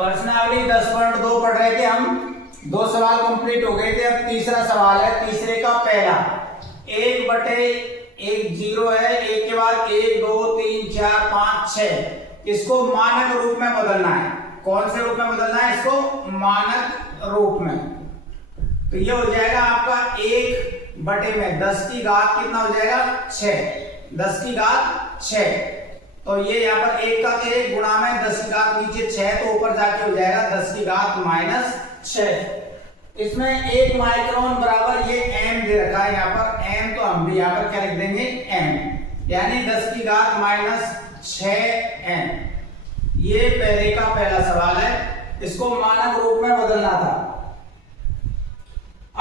प्रश्नावली 10.2 पढ़ रहे थे हम। 2 सवाल कंप्लीट हो गए थे। अब तीसरा सवाल है, तीसरे का पहला। 1/1 0 है, 1 के बाद 1 2 3 4 5 6। इसको मानक रूप में बदलना है। कौन से रूप में बदलना है इसको? मानक रूप में। तो ये हो जाएगा आपका 1/10 की घात कितना हो जाएगा? 6। 10 की घात 6। तो ये यहाँ पर 1 का 1 गुणा में 10 की घात नीचे 6, तो ऊपर जाके हो जाएगा 10 की घात -6। इसमें 1 माइक्रोन बराबर ये m दे रखा है यहाँ पर m, तो हम भी यहाँ पर क्या लिख देंगे? m, यानी 10 की घात -6m। ये पहले का पहला सवाल है, इसको मानक रूप में बदलना था।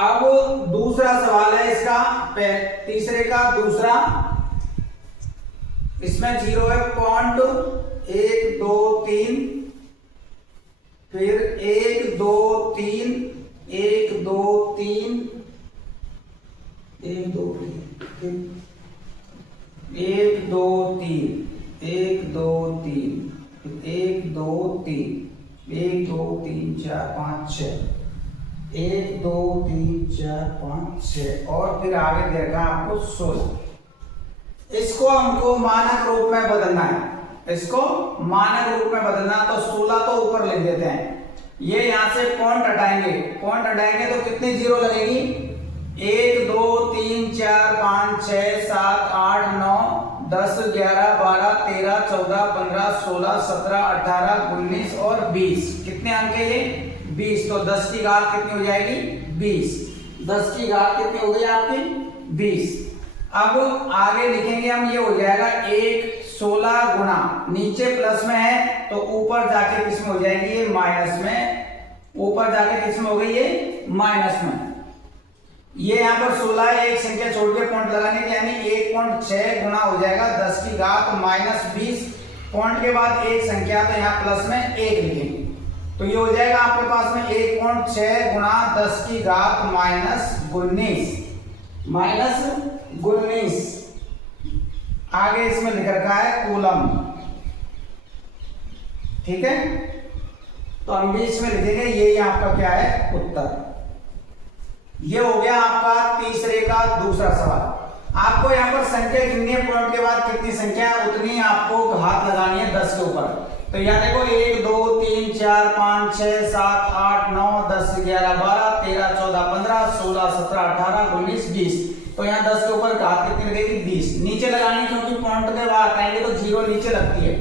अब दूसरा सवाल है इसका, तीसरे का दूसरा। इसमें 0 है, पॉइंट 1 2 3, फिर 1 2 3 1 2 3 1 2 3 1 2 3 1 2 3 1 2 3 1 2 3 4 5 6 1 2 3 4 5 6 और फिर आगे देखा आपको 16। इसको हमको मानक रूप में बदलना है। इसको मानक रूप में बदलना, तो 16 तो ऊपर लिख देते हैं। ये यहां से पॉइंट हटाएंगे, पॉइंट हटाएंगे तो कितनी जीरो लगेगी? 1 2 3 4 5 6 7 8 9 10 11 12 13 14 15 16 17 18 19 और 20। कितने अंक है ये? 20। तो 10 की घात कितनी हो जाएगी? 20। 10 की घात कितनी हो गई आपकी? 20। अब आगे लिखेंगे हम, ये हो जाएगा 1 16 गुणा, नीचे प्लस में है तो ऊपर जाके किस में हो जाएगी? ये माइनस में। ऊपर जाके किस में हो गई? ये माइनस में। ये यहाँ पर 16 है, एक संख्या छोड़ के पॉइंट लगाने के, यानी 1.6 गुणा हो जाएगा 10 की घात -20। पॉइंट के बाद एक संख्या, तो यहाँ प्लस में 1 लिखेंगे, तो ये हो जाएगा आपके पास में 1.6 गुणा 10 की घात -19। आगे इसमें लिख रखा है कूलम। ठीक है, तो हम भी इसमें लिखेंगे, यही आपका क्या है? उत्तर। ये हो गया आपका तीसरे का दूसरा सवाल। आपको यहाँ पर संख्या गिननी है, पॉइंट के बाद कितनी संख्या है उतनी आपको घात लगानी है 10 के ऊपर। तो यहाँ देखो 1 2 3 4 5 6 7 8 9 10 11 12 13 14 15 16 17 18 19 20। तो यहाँ 10 के ऊपर घात कितनी लगेगी? 20। नीचे लगानी, क्योंकि पॉइंट के बाद आएंगे तो 0 नीचे लगती है।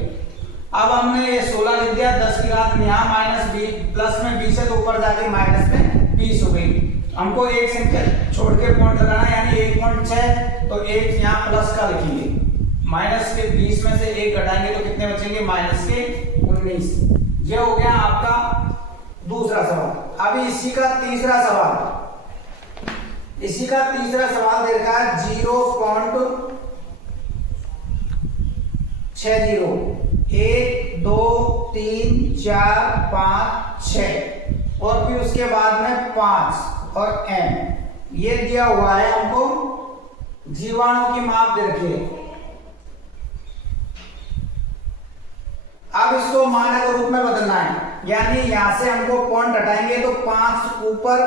अब हमने ये 16 लिख दिया, 10 की घात यहाँ -20 प्लस में 20 है, तो ऊपर जाके माइनस में 20 हो गई। हमको एक संख्या छोड़ के पॉइंट लगाना है, यानी 1.6, तो 1 यहाँ प्लस का लिखेंगे। माइनस के 20 में से 1 घटाएंगे तो कितने बचेंगे? -19। ये हो गया आपका दूसरा सवाल। अभी इसी का तीसरा सवाल। इसी का तीसरा सवाल दे रखा है 0.60 1 2 3 4 5 6 और फिर उसके बाद में 5 और m। ये दिया हुआ है हमको, जीवाणु की माप दे रखी है। अब इसको मानक रूप में बदलना है, यानी यहां से हमको पॉइंट हटाएंगे तो 5 ऊपर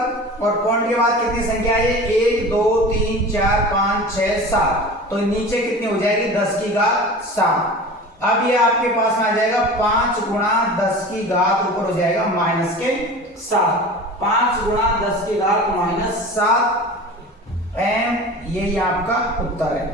और पॉइंट के बाद कितनी संख्या है? 1 2 3 4 5 6 7। तो नीचे कितनी हो जाएगी? 10 की घात 7। अब ये आपके पास में आ जाएगा 5 गुणा 10 की घात ऊपर हो जाएगा -7। 5 गुणा 10 की घात -7 एम। यही आपका उत्तर है।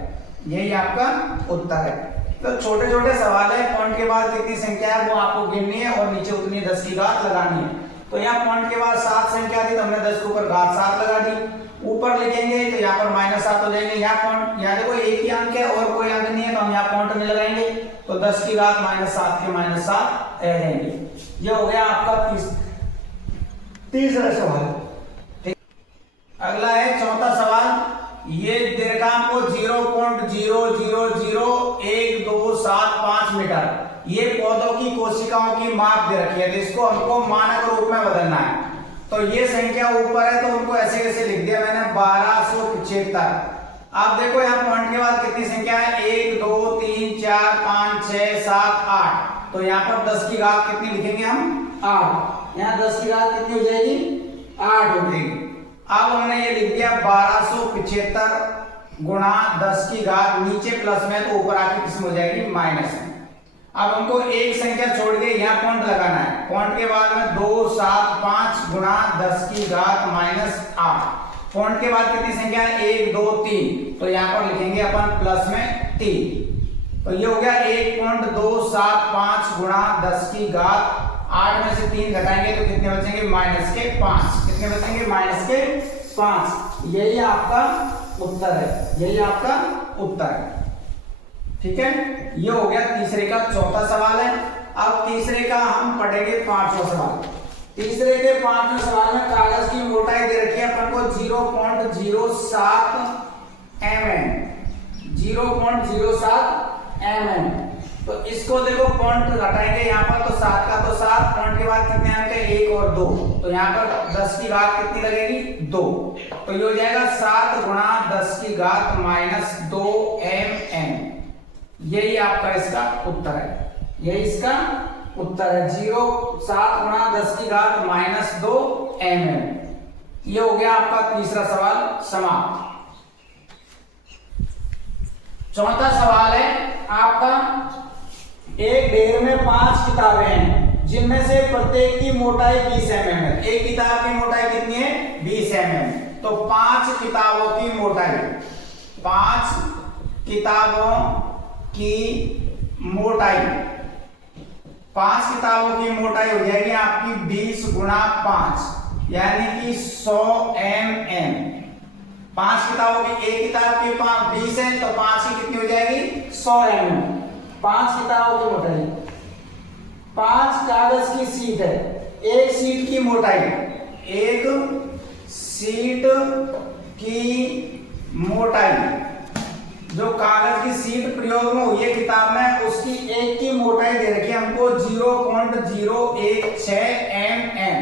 यही आपका उत्तर है। तो छोटे छोटे सवाल है, पॉइंट के बाद कितनी संख्या है वो आपको गिननी है और नीचे उतनी 10 की घात लगानी है। तो यहाँ पॉइंट के बाद 7 संख्या थी, तो हमने 10 के ऊपर घात 7 लगा दी। ऊपर लिखेंगे तो यहाँ पर -7 हो जाएंगे। यहाँ पॉइंट, यहाँ देखो एक ही अंक है और कोई अंक नहीं है, तो हम यहाँ पॉइंट नहीं लगाएंगे, तो 10 की घात -7 के -7 रह जाएंगे। ये हो गया आपका तीसरा सवाल। ठीक, अगला है चौथा सवाल। ये दीर्घांक को 0.000127 मीटर, ये पौधों की कोशिकाओं की माप दे रखी है, तो इसको हमको मानक रूप में बदलना है। तो ये संख्या ऊपर है, तो उनको ऐसे कैसे लिख दिया मैंने? 1275। आप देखो यहाँ पॉइंट के बाद कितनी संख्या है? 1 2 3 4 5 6 7 8। तो यहाँ पर 10 की घात कितनी लिखेंगे हम? 8, यहाँ 10 की घात कितनी हो जाएगी 8 हो जाएगी। अब हमने ये लिख दिया 1275 गुणा 10 की घात, नीचे प्लस में तो ऊपर आके किसमें हो जाएगी माइनस में। अब हमको एक संख्या छोड़ के यहाँ पॉइंट लगाना है, पॉइंट के बाद में 275 गुणा 10 की घात माइनस 8, पॉइंट के बाद कितनी संख्या है 1 2 3, तो यहाँ पर लिखेंगे अपन प्लस में 3, तो ये हो गया 1.275 गुणा 10 की घात 8 में से 3 घटाएंगे तो कितने बचेंगे माइनस के 5, कितने बचेंगे माइनस के 5। यही आपका उत्तर है, यही आपका उत्तर है। ठीक है, ये हो गया तीसरे का चौथा सवाल है। अब तीसरे का हम पढ़ेंगे पांचवा सवाल। तीसरे के पांचवें सवाल में कागज की मोटाई दे रखी है अपन को 0.07 mm, 0.07 mm। तो इसको देखो पॉइंट घटाएंगे यहाँ पर, तो 7 का तो 7, पॉइंट के बाद कितने आएंगे 1 और 2, तो यहाँ पर 10 की घात कितनी लगेगी 2, तो ये हो जाएगा 7 गुणा 10 की घात माइनस 2 mm। यही आपका इसका उत्तर है, यही इसका उत्तर है 7 गुणा 10 की घात माइनस 2 mm। ये हो गया आपका तीसरा सवाल समाप्त। चौथा सवाल है आपका, एक ढेर में 5 किताबें हैं जिनमें से प्रत्येक की मोटाई 20 mm है। एक किताब की मोटाई कितनी है 20 mm, तो 5 किताबों की मोटाई, 5 किताबों की मोटाई, 5 किताबों की मोटाई हो जाएगी आपकी 20 गुणा 5 यानी कि 100 mm। 5 किताबों की, एक किताब की 20 है तो 5 की कितनी हो जाएगी 100 mm। 5 किताबों की मोटाई, 5 कागज की सीट है, एक सीट की मोटाई, एक सीट की मोटाई, जो कागज की सीट प्रयोग में हुई है किताब में उसकी एक की मोटाई दे रखी है हमको 0.016 mm।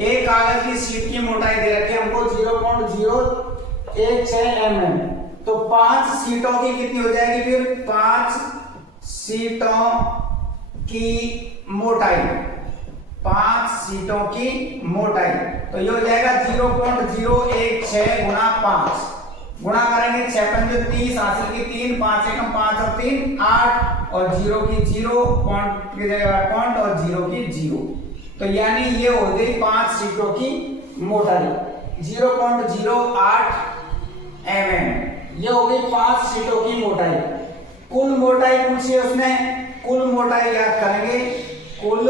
एक कागज की सीट की मोटाई दे रखी है हमको 0.016 mm, तो 5 सीटों की कितनी हो जाएगी फिर 5 सीटों की मोटाई, 5 सीटों की मोटाई, तो ये हो जाएगा 0.016 गुणा 5, गुणा करेंगे 6 पंजे 30, हासिल की 3, 5 एकम 5 और 3 8, और 0 की 0, पॉइंट की जगह पॉइंट और 0 की 0, तो यानी ये हो गई 5 सीटों की मोटाई 0.08 mm। ये हो गई 5 सीटों की मोटाई। कुल मोटाई पूछी है उसने, कुल मोटाई याद करेंगे, कुल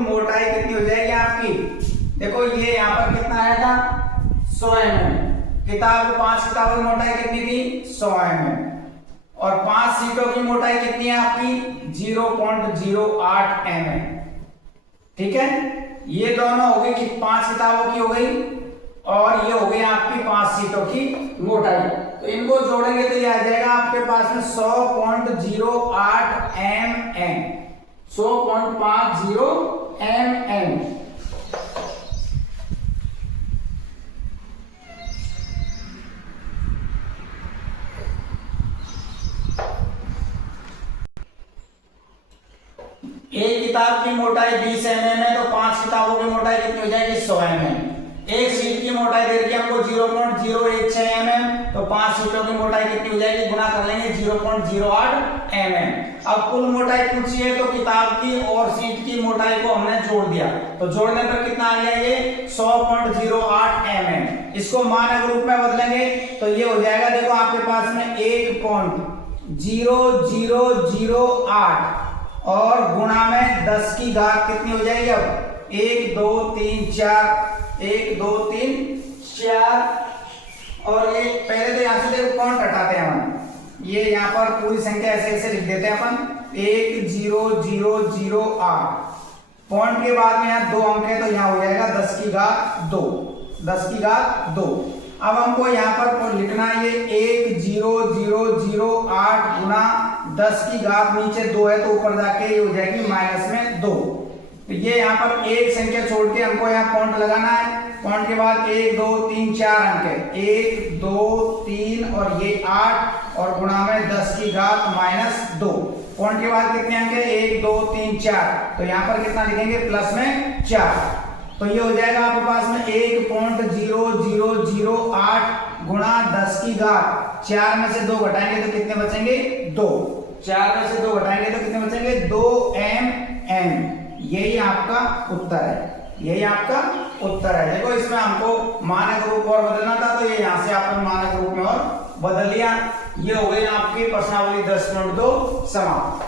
मोटाई कितनी हो जाएगी आपकी, देखो ये यहाँ पर कितना आया था 100 mm, किताब 5 किताबों की मोटाई कितनी थी 100 mm, और 5 सीटों की मोटाई कितनी है आपकी 0.08 mm। ठीक है, ये दोनों हो गई कि 5 किताबों की हो गई और ये हो गई आपकी 5 सीटों की मोटाई, तो इनको जोड़ेंगे तो ये आ जाएगा आपके पास में 100.08 mm, 100.50 mm। एक किताब की मोटाई 20 mm है, तो 5 किताबों की मोटाई कितनी हो जाएगी 100 mm। एक सीट की मोटाई दे रखी है हमको 0.016 mm, तो 5 सीटों की मोटाई कितनी हो जाएगी, गुणा कर लेंगे 0.08 mm। अब कुल मोटाई पूछी है तो किताब की और सीट की मोटाई को हमने जोड़ दिया, तो जोड़ने पर कितना आ गया ये 100.08 mm। इसको मान रूप में बदलेंगे तो ये हो जाएगा, देखो आपके पास में 1.0008 और गुणा में 10 की घात कितनी हो जाएगी, अब 1 2 3 4, 1 2 3 4, और ये पहले तो यहां से देखो पॉइंट हटाते हैं हम, ये यहाँ पर पूरी संख्या ऐसे ऐसे लिख देते हैं अपन 10008, पॉइंट के बाद में यहाँ 2 अंक है तो यहाँ हो जाएगा 10 की घात 2, 10 की घात 2। अब हमको यहाँ पर लिखना है ये 10008 गुना 10 की घात नीचे 2 है तो ऊपर जाके ये हो जाएगी माइनस में 2, तो ये यहाँ पर एक संख्या छोड़ के हमको यहाँ पॉइंट लगाना है, पॉइंट के बाद 1 2 3 4 अंक है, 1 2 3 और ये 8 और गुणा में 10 की घात माइनस 2, पॉइंट के बाद कितने अंक है 1 2 4, तो यहाँ पर कितना लिखेंगे प्लस में 4, तो ये हो जाएगा आपके पास में 1.0008 गुणा 10 की घात 4 में से 2 घटाएंगे तो कितने बचेंगे 2, 4 में से 2 घटाएंगे तो कितने बचेंगे 2mm। यही आपका उत्तर है, यही आपका उत्तर है। देखो इसमें हमको मानक रूप और बदलना था, तो ये यहाँ से आपने मानक रूप में और बदल लिया। ये हो गई आपकी प्रश्नावली 10.2 समाप्त।